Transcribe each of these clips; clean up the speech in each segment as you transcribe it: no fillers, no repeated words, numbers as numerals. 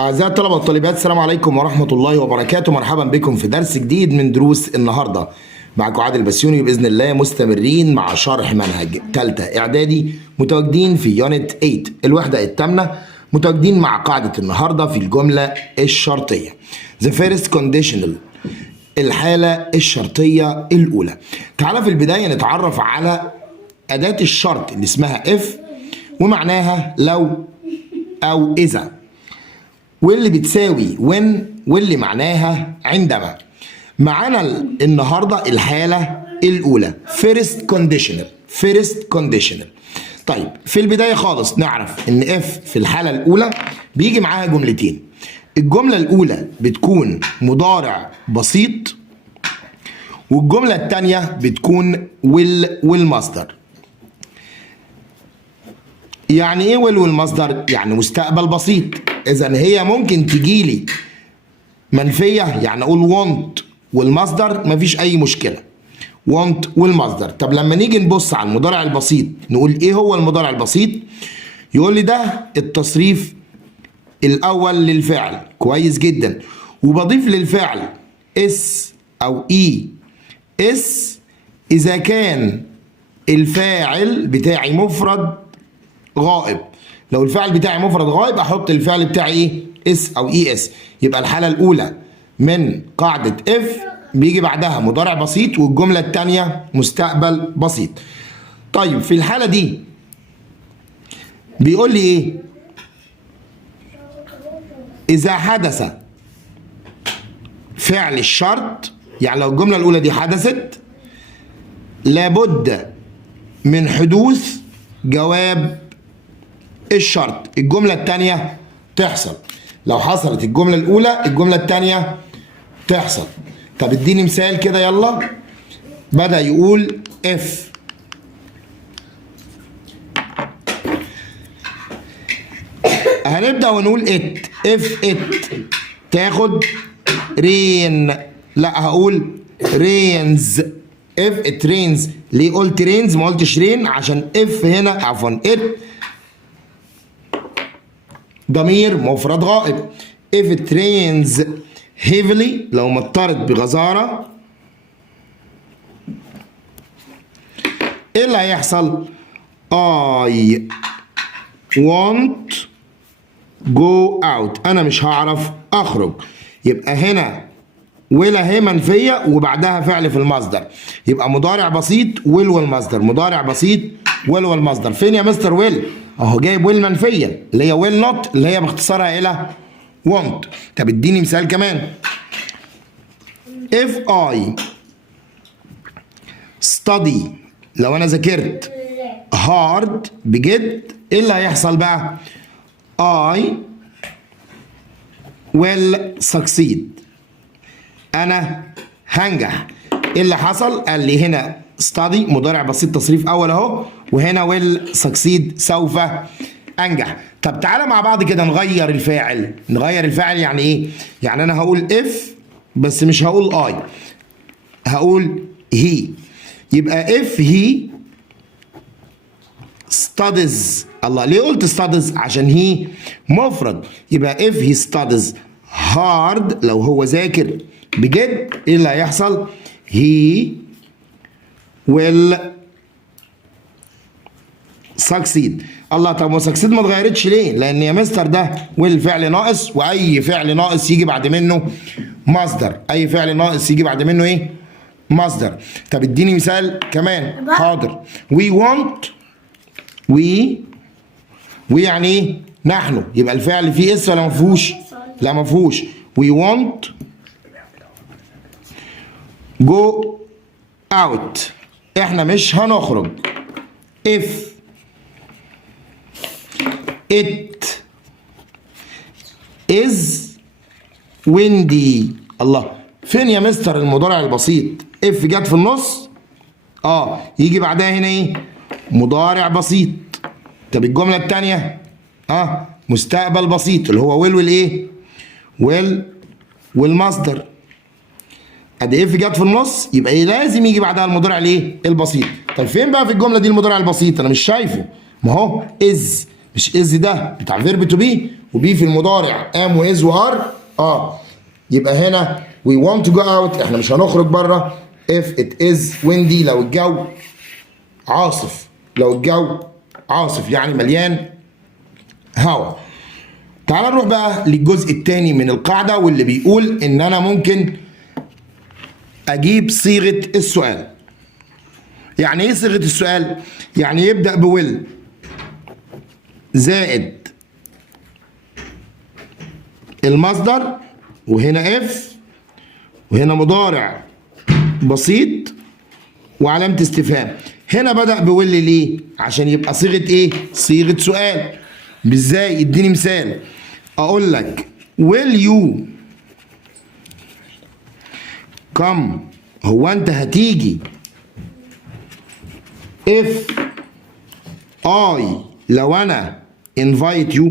أعزائي الطلبة والطالبات، السلام عليكم ورحمة الله وبركاته. مرحبا بكم في درس جديد من دروس النهاردة. معكم عادل بسيوني بإذن الله، مستمرين مع شرح منهج تالتة إعدادي، متواجدين في يونت 8 الوحدة الثامنة، متواجدين مع قاعدة النهاردة في الجملة الشرطية. The first conditional، الحالة الشرطية الأولى. تعالى في البداية نتعرف على أداة الشرط اللي اسمها if، ومعناها لو أو إذا، واللي بتساوي when، واللي معناها عندما. معانا النهارده الحالة الأولى first conditional. طيب في البداية خالص نعرف إن if في الحالة الأولى بيجي معاها جملتين. الجملة الأولى بتكون مضارع بسيط، والجملة الثانية بتكون will والمصدر. يعني ايه will والمصدر؟ يعني مستقبل بسيط. اذا هي ممكن تجيلي منفيه، يعني اقول want والمصدر مفيش اي مشكله، want والمصدر. طب لما نيجي نبص على المضارع البسيط نقول ايه هو المضارع البسيط؟ يقول لي ده التصريف الاول للفعل، كويس جدا، وبضيف للفعل اس او اي اس اذا كان الفاعل بتاعي مفرد غائب. لو الفعل بتاعي مفرد غائب احط الفعل بتاعي ايه؟ اس او اي اس. يبقى الحاله الاولى من قاعده اف بيجي بعدها مضارع بسيط، والجمله الثانيه مستقبل بسيط. طيب في الحاله دي بيقول لي ايه؟ اذا حدث فعل الشرط، يعني لو الجمله الاولى دي حدثت لابد من حدوث جواب الشرط الجملة الثانية تحصل. لو حصلت الجملة الأولى الجملة الثانية تحصل. طب اديني مثال كده يلا. بدأ يقول if هنبدأ ونقول if it تاخد rain، لا هقول rains. if it rains. ليه قلت rains ما قلتش rain؟ عشان if هنا عفوا it ضمير مفرد غائب. if it rains heavily لو مطرت بغزارة، ايه اللي هيحصل؟ I won't go out، انا مش هعرف اخرج. يبقى هنا ولا هي منفية وبعدها فعل في المصدر، يبقى مضارع بسيط will والمصدر، مضارع بسيط will والمصدر. فين يا مستر ويل؟ اهو جايب will منفيه اللي هي will not، اللي هي باختصارها الى want. طب اديني مثال كمان. if I study لو انا ذاكرت hard بجد، ايه اللي هيحصل بقى؟ I will succeed، انا هنجح. ايه اللي حصل؟ قال لي هنا study مضارع بسيط تصريف اول اهو، وهنا will succeed سوف انجح. طب تعالى مع بعض كده نغير الفاعل. نغير الفاعل يعني ايه؟ يعني انا هقول if بس مش هقول I، هقول he. يبقى if he studies، الله ليه قلت studies؟ عشان he مفرد. يبقى if he studies hard لو هو ذاكر بجد، ايه اللي هيحصل؟ he will succeed. الله طب ما succeed ما اتغيرتش ليه؟ لان يا مستر ده will فعل ناقص، واي فعل ناقص يجي بعد منه مصدر. اي فعل ناقص يجي بعد منه ايه؟ مصدر. طب اديني مثال كمان. حاضر. we want we يعني ايه؟ نحن. يبقى الفعل فيه اس ولا ما فيهوش؟ لا ما فيهوش. we want go out، احنا مش هنخرج. if it is windy، الله فين يا مستر المضارع البسيط؟ if جت في النص يجي بعدها هنا ايه؟ مضارع بسيط. طب الجملة الثانية مستقبل بسيط اللي هو will والايه؟ will والمصدر. ادي اف جت في النص يبقى ايه؟ لازم يجي بعدها المضارع الايه؟ البسيط. طب فين بقى في الجمله دي المضارع البسيط؟ انا مش شايفه. ما هو از، مش از ده بتاع فيرب تو بي، وبي في المضارع am و is و are يبقى هنا we want to go out، احنا مش هنخرج بره. if it is windy، لو الجو عاصف، لو الجو عاصف يعني مليان هواء. تعال نروح بقى للجزء الثاني من القاعدة، واللي بيقول ان انا ممكن اجيب صيغة السؤال. يعني ايه صيغة السؤال؟ يعني يبدأ بويل زائد المصدر، وهنا اف، وهنا مضارع بسيط وعلامة استفهام. هنا بدأ بويل ليه؟ عشان يبقى صيغة ايه؟ صيغة سؤال. ازاي؟ اديني مثال. اقول لك will you come، هو انت هتيجي if I، لو انا invite you.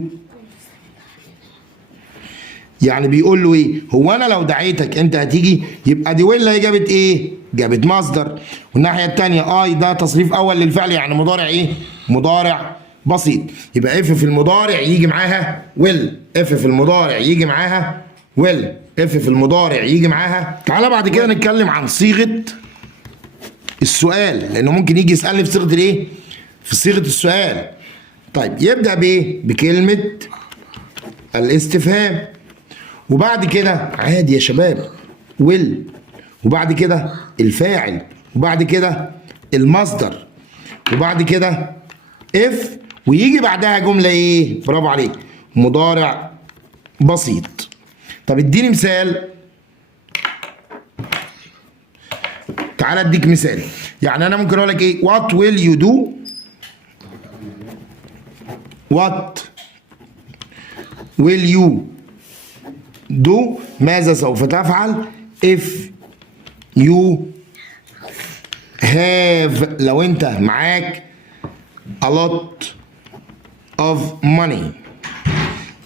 يعني بيقول له ايه؟ هو انا لو دعيتك انت هتيجي؟ يبقى دي ويل هي جابت ايه؟ جابت مصدر. والناحيه الثانيه اي ده تصريف اول للفعل، يعني مضارع ايه؟ مضارع بسيط. يبقى اف في المضارع يجي معاها ويل، اف في المضارع يجي معاها ويل، اف في المضارع يجي معاها. تعالى بعد كده نتكلم عن صيغه السؤال، لانه ممكن يجي يسالني في صيغه الايه؟ في صيغه السؤال. طيب يبدا بايه؟ بكلمه الاستفهام، وبعد كده عادي يا شباب ويل، وبعد كده الفاعل، وبعد كده المصدر، وبعد كده اف، ويجي بعدها جمله ايه؟ برافو عليك، مضارع بسيط. طب اديني مثال. تعال اديك مثال. يعني انا ممكن اقول لك ايه؟ what will you do، what will you do، ماذا سوف تفعل. if you have، لو انت معاك a lot of money،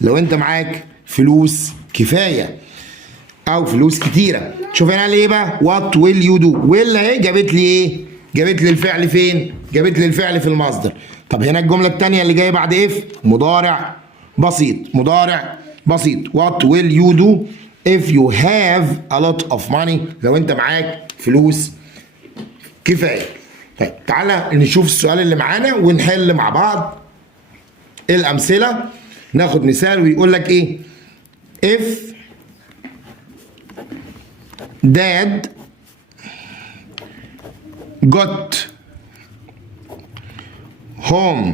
لو انت معاك فلوس كفايه او فلوس كتيره. شوف هنا قال ايه بقى؟ what will you do، will اهي جابت لي ايه؟ جابت لي الفعل فين؟ جابت لي الفعل في المصدر. طب هنا الجمله الثانيه اللي جايه بعد if مضارع بسيط، مضارع بسيط. what will you do if you have a lot of money، لو انت معاك فلوس كفايه. طيب تعالى نشوف السؤال اللي معانا ونحل مع بعض الامثله. ناخد مثال ويقول لك ايه؟ if dad got home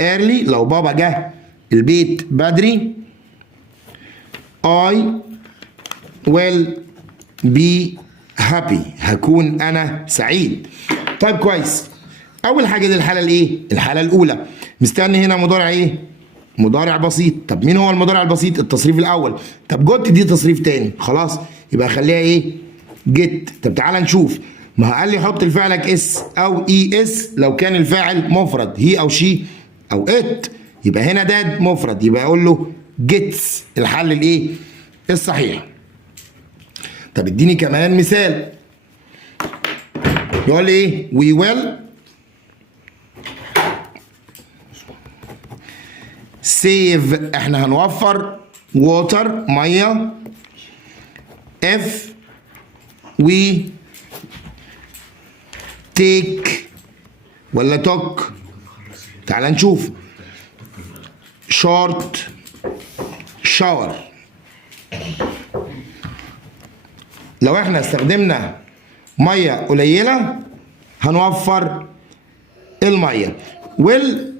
early، لو بابا جه البيت بدري I will be happy، هكون انا سعيد. طيب كويس. اول حاجه دي الحاله الايه؟ الحاله الاولى. مستني هنا مضارع ايه؟ مضارع بسيط. طب مين هو المضارع البسيط؟ التصريف الاول. طب جوت دي تصريف تاني، خلاص يبقى خليها ايه؟ جيت. طب تعالى نشوف. ما قال لي حط لفعلك اس او اي اس لو كان الفاعل مفرد، هي او شي او ات. يبقى هنا داد مفرد، يبقى اقول له جيتس، الحل الايه؟ الصحيح. طب اديني كمان مثال. يقول لي ايه؟ وي ويل سيف، احنا هنوفر ووتر ميه اف وي تيك ولا توك. تعال نشوف. شورت شاور، لو احنا استخدمنا ميه قليله هنوفر الميه. ويل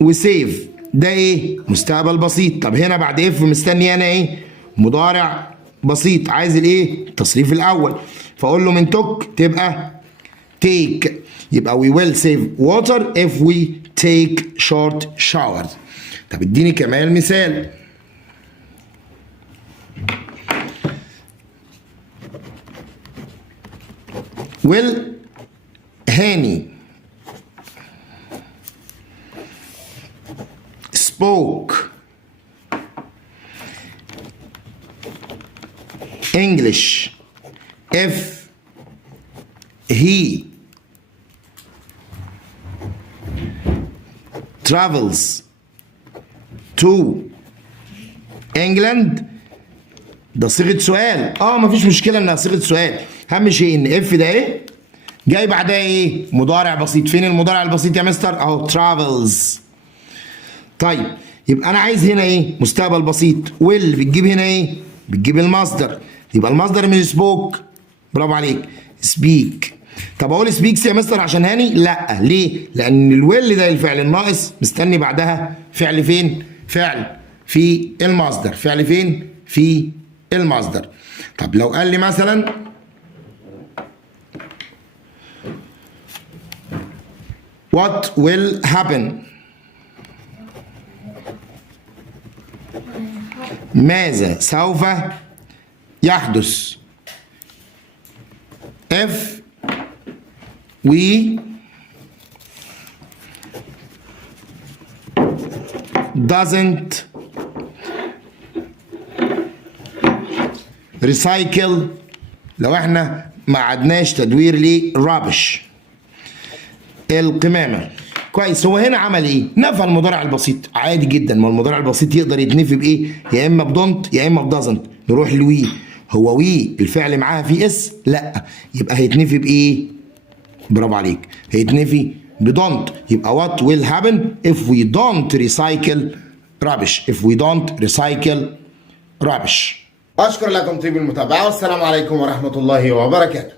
وسيف ده ايه؟ مستقبل بسيط. طب هنا بعد اف مستني انا ايه؟ مضارع بسيط، عايز الايه؟ التصريف الاول، فاقول له من توك تبقى تيك. يبقى we will save water if we take short showers. طب اديني كمان مثال. will هاني spoke English if he travels to انجلاند ده صيغه سؤال، مفيش مشكله انها صيغه سؤال. اهم شيء ان اف ده ايه جاي بعدها ايه مضارع بسيط. فين المضارع البسيط يا مستر؟ اهو travels. طيب يبقى انا عايز هنا ايه مستقبل بسيط، ويل بتجيب هنا ايه بتجيب المصدر، يبقى المصدر من سبوك. برافو عليك سبيك. طب اقول سبيكس يا مستر عشان هاني؟ لا. ليه؟ لان الويل ده الفعل الناقص مستني بعدها فعل فين؟ فعل في المصدر. فعل فين؟ في المصدر. طب لو قال لي مثلا what will happen، ماذا سوف يحدث if we doesn't recycle، لو احنا ما عدناش تدوير للرابش القمامة. كويس. هو هنا عمل ايه؟ نفى المضارع البسيط عادي جدا. ما المضارع البسيط يقدر يتنفي بايه؟ يا اما بدونت يا اما بدازنت. نروح لوي. هو وي الفعل معاها في اس؟ لا. يبقى هيتنفي بايه؟ برافو عليك هيتنفي بدونت. يبقى what will happen if we don't recycle rubbish. if we don't recycle rubbish. اشكر لكم طيب المتابعة والسلام عليكم ورحمة الله وبركاته.